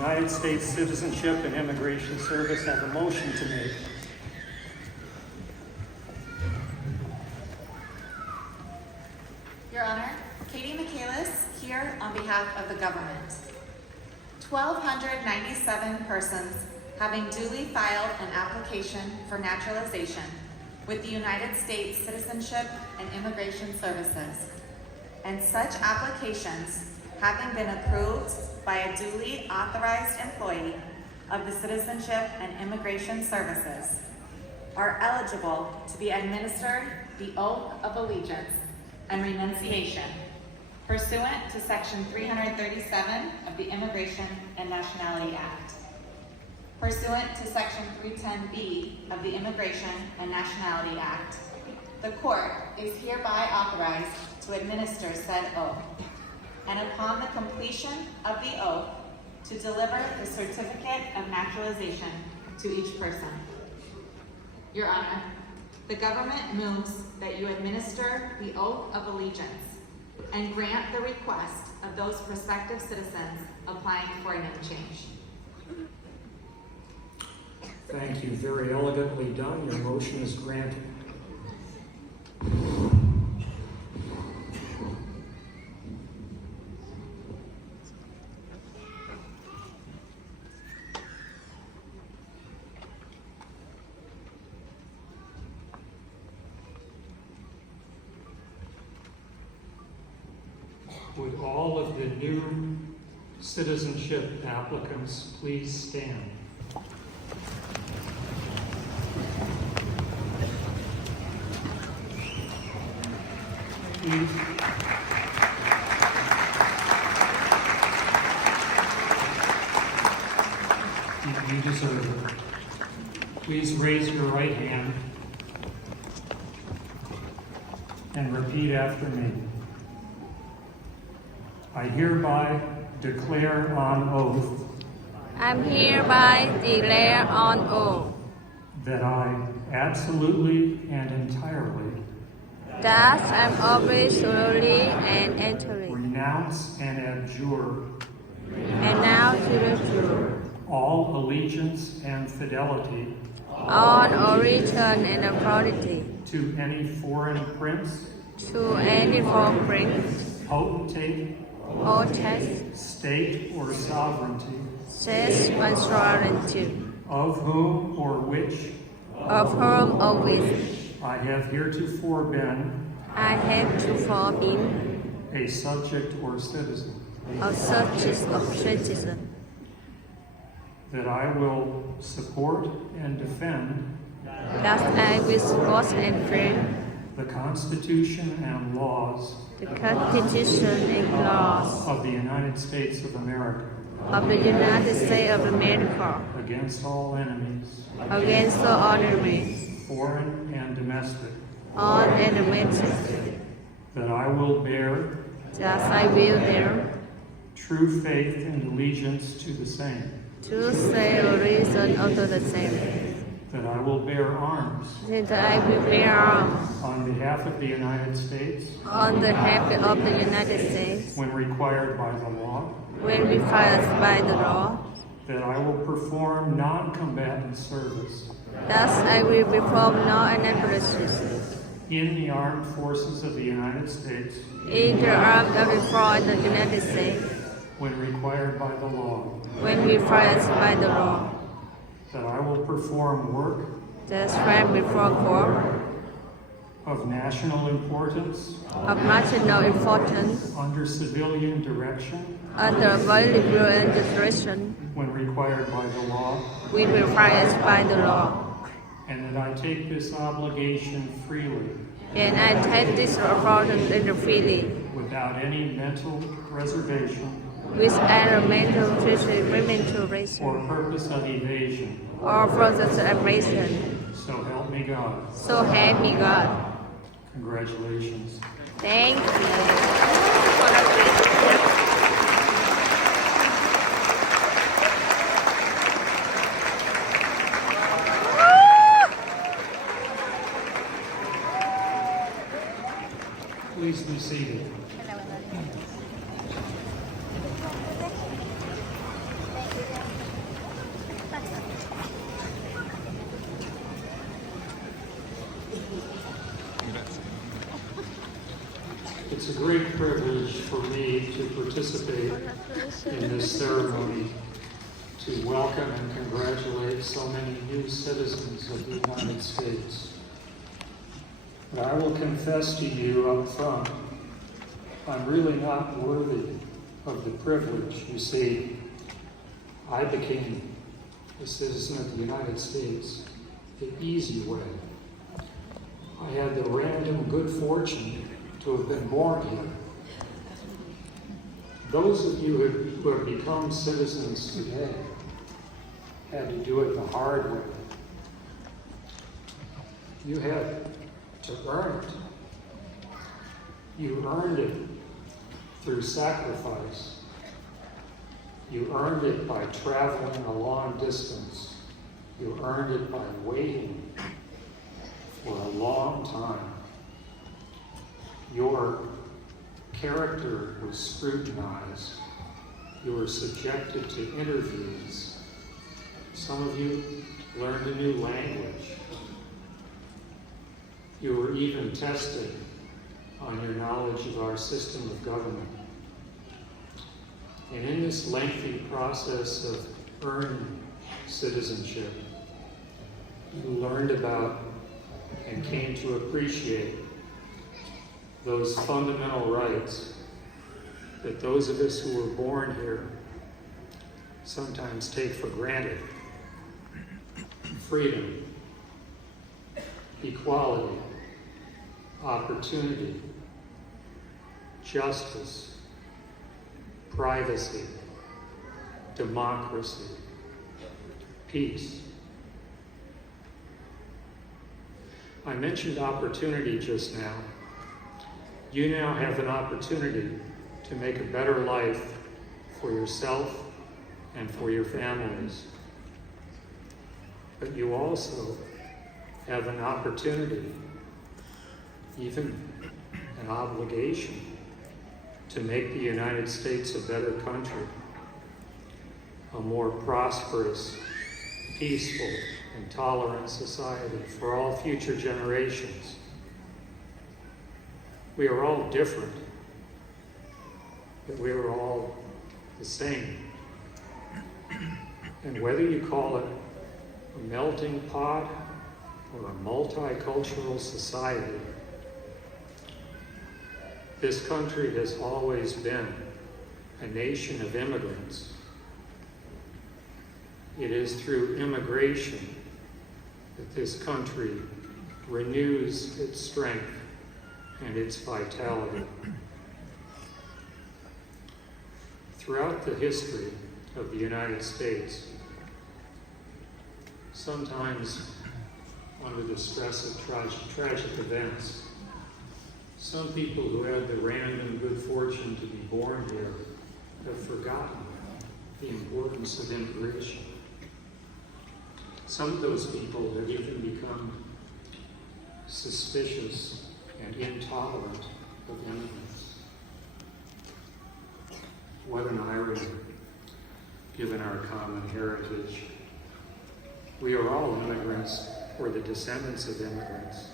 United States Citizenship and Immigration Service have a motion to make. Your Honor, Katie Michaelis here on behalf of the government. 1,297 persons having duly filed an application for naturalization with the United States Citizenship and Immigration Services, and such applications having been approved by a duly authorized employee of the Citizenship and Immigration Services, are eligible to be administered the oath of allegiance and renunciation pursuant to Section 337 of the Immigration and Nationality Act. Pursuant to Section 310B of the Immigration and Nationality Act, the court is hereby authorized to administer said oath, and upon the completion of the oath, to deliver the certificate of naturalization to each person. Your Honor, the government moves that you administer the oath of allegiance and grant the request of those prospective citizens applying for a name change. Thank you. Very elegantly done. Your motion is granted. Would all of the new citizenship applicants please stand? Please. You deserve it. Please raise your right hand and repeat after me. I hereby declare on oath I'm hereby declare on oath that I absolutely and entirely that I'm absolutely and entirely renounce and abjure and now hereafter all allegiance and fidelity on origin and authority to any foreign prince, to any foreign prince, potentate, or test, state or sovereignty, says and sovereignty, of whom or which of whom or with I have heretofore been I have to been a subject or citizen, a subject of citizen, that I will support and defend that I will support and defend the Constitution and laws the Constitution and laws of the United States of America of the United States of America against all enemies, against all enemies, foreign and domestic, all enemies, that I will bear that I will bear true faith and allegiance to the same, to say reason unto the same, that I will bear arms that I will bear arms on behalf of the United States on behalf of the United States when required by the law, when required by the law, that I will perform non-combatant service thus I will perform non-analysis in the armed forces of the United States in the armed of the United States when required by the law, when required by the law, that I will perform work thus right before court of national importance of national importance under civilian direction under available and direction when required by the law, when required by the law, and that I take this obligation freely and I take this authority freely without any mental reservation with elemental reservation or purpose of evasion. or further celebration. So help me God. So help me God. Congratulations. Thank you. Please be seated. Thank you. It's a great privilege for me to participate in this ceremony to welcome and congratulate so many new citizens of the United States. But I will confess to you up front, I'm really not worthy of the privilege. You see, I became a citizen of the United States the easy way. I had the random good fortune to have been born here. Those of you who have become citizens today had to do it the hard way. You had to earn it. You earned it through sacrifice. You earned it by traveling a long distance. You earned it by waiting for a long time. Your character was scrutinized. You were subjected to interviews. Some of you learned a new language. You were even tested on your knowledge of our system of government. And in this lengthy process of earning citizenship, you learned about and came to appreciate those fundamental rights that those of us who were born here sometimes take for granted. Freedom, equality, opportunity, justice, privacy, democracy, peace. I mentioned opportunity just now. You now have an opportunity to make a better life for yourself and for your families. But you also have an opportunity, even an obligation, to make the United States a better country, a more prosperous, peaceful, and tolerant society for all future generations. We are all different, but we are all the same. And whether you call it a melting pot or a multicultural society, this country has always been a nation of immigrants. It is through immigration that this country renews its strength and its vitality. Throughout the history of the United States, sometimes under the stress of tragic events, some people who had the random good fortune to be born here have forgotten the importance of immigration. Some of those people have even become suspicious and intolerant of immigrants. What an irony, given our common heritage. We are all immigrants or the descendants of immigrants.